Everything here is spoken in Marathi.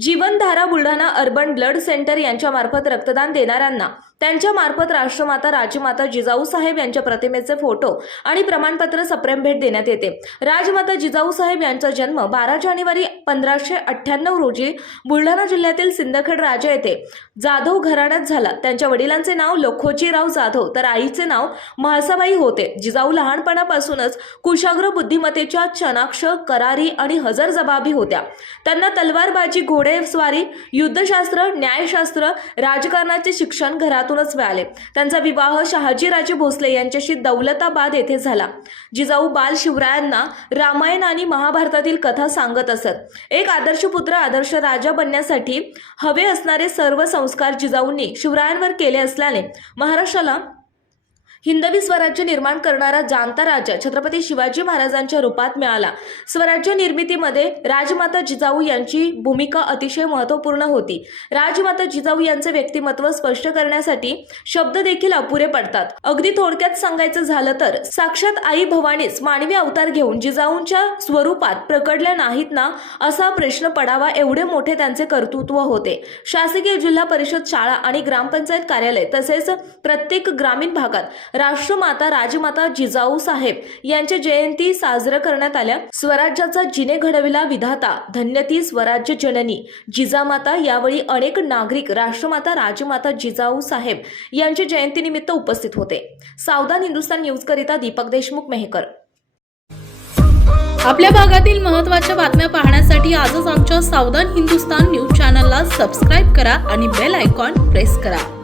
जीवनधारा बुलढाणा अर्बन ब्लड सेंटर यांच्यामार्फत रक्तदान देणाऱ्यांना त्यांच्यामार्फत राष्ट्रमाता राजमाता जिजाऊ साहेब यांच्या प्रतिमेचे फोटो आणि प्रमाणपत्र सप्रेम भेट देण्यात येते. राजमाता जिजाऊ साहेब यांचा जन्म बारा जानेवारी पंधराशे अठ्ठ्याण्णव रोजी बुलढाणा जिल्ह्यातील सिंदखेड राजा येथे जाधव घराण्यात झाला. त्यांच्या वडिलांचे नाव लखोजीराव जाधव तर आईचे नाव म्हाळसाबाई होते. जिजाऊ लहानपणापासूनच कुशाग्र बुद्धिमत्तेच्या चनाक्ष करारी आणि हजर जबाबी होत्या. त्यांना तलवारबाजी घोडेस्वारी युद्धशास्त्र न्यायशास्त्र राजकारणाचे शिक्षण घरात घरातूनच मिळाले. त्यांचा विवाह शहाजीराजे भोसले यांच्याशी दौलताबाद येथे झाला जिजाऊ बाल शिवरायांना रामायण आणि महाभारतातील कथा सांगत असत. एक आदर्श पुत्र आदर्श राजा बनण्यासाठी हवे असणारे सर्व संस्कार जिजाऊंनी शिवरायांवर केले असल्याने महाराष्ट्राला हिंदवी स्वराज्य निर्माण करणारा जाणता राजा छत्रपती शिवाजी महाराजांच्या रूपात मिळाला. स्वराज्य निर्मितीमध्ये राजमाता जिजाऊ यांची भूमिका अतिशय महत्त्वपूर्ण होती. राजमाता जिजाऊ यांचे व्यक्तिमत्व स्पष्ट करण्यासाठी शब्द देखील अपुरे पडतात. अगदी थोडक्यात सांगायचं झालं तर साक्षात आई भवानीच मानवी अवतार घेऊन जिजाऊंच्या स्वरूपात प्रकडल्या नाहीत ना असा प्रश्न पडावा एवढे मोठे त्यांचे कर्तृत्व होते. शासकीय जिल्हा परिषद शाळा आणि ग्रामपंचायत कार्यालय तसेच प्रत्येक ग्रामीण भागात राष्ट्रमाता राजमाता जिजाऊ साहेब यांच्या जयंती साजरं करण्यात आल्या. स्वराज्याचा जिने घडविला विधाता धन्यती स्वराज्य जननी. जिजामाता यावेळी अनेक नागरिक राष्ट्रमाता राजमाता जिजाऊ साहेब यांच्या जयंतीनिमित्त उपस्थित होते. सावधान हिंदुस्तान न्यूजकरिता दीपक देशमुख मेहकर. आपल्या भागातील महत्त्वाच्या बातम्या पाहण्यासाठी आजच आमच्या सावधान हिंदुस्तान न्यूज चॅनलला सबस्क्राईब करा आणि बेल आयकॉन प्रेस करा.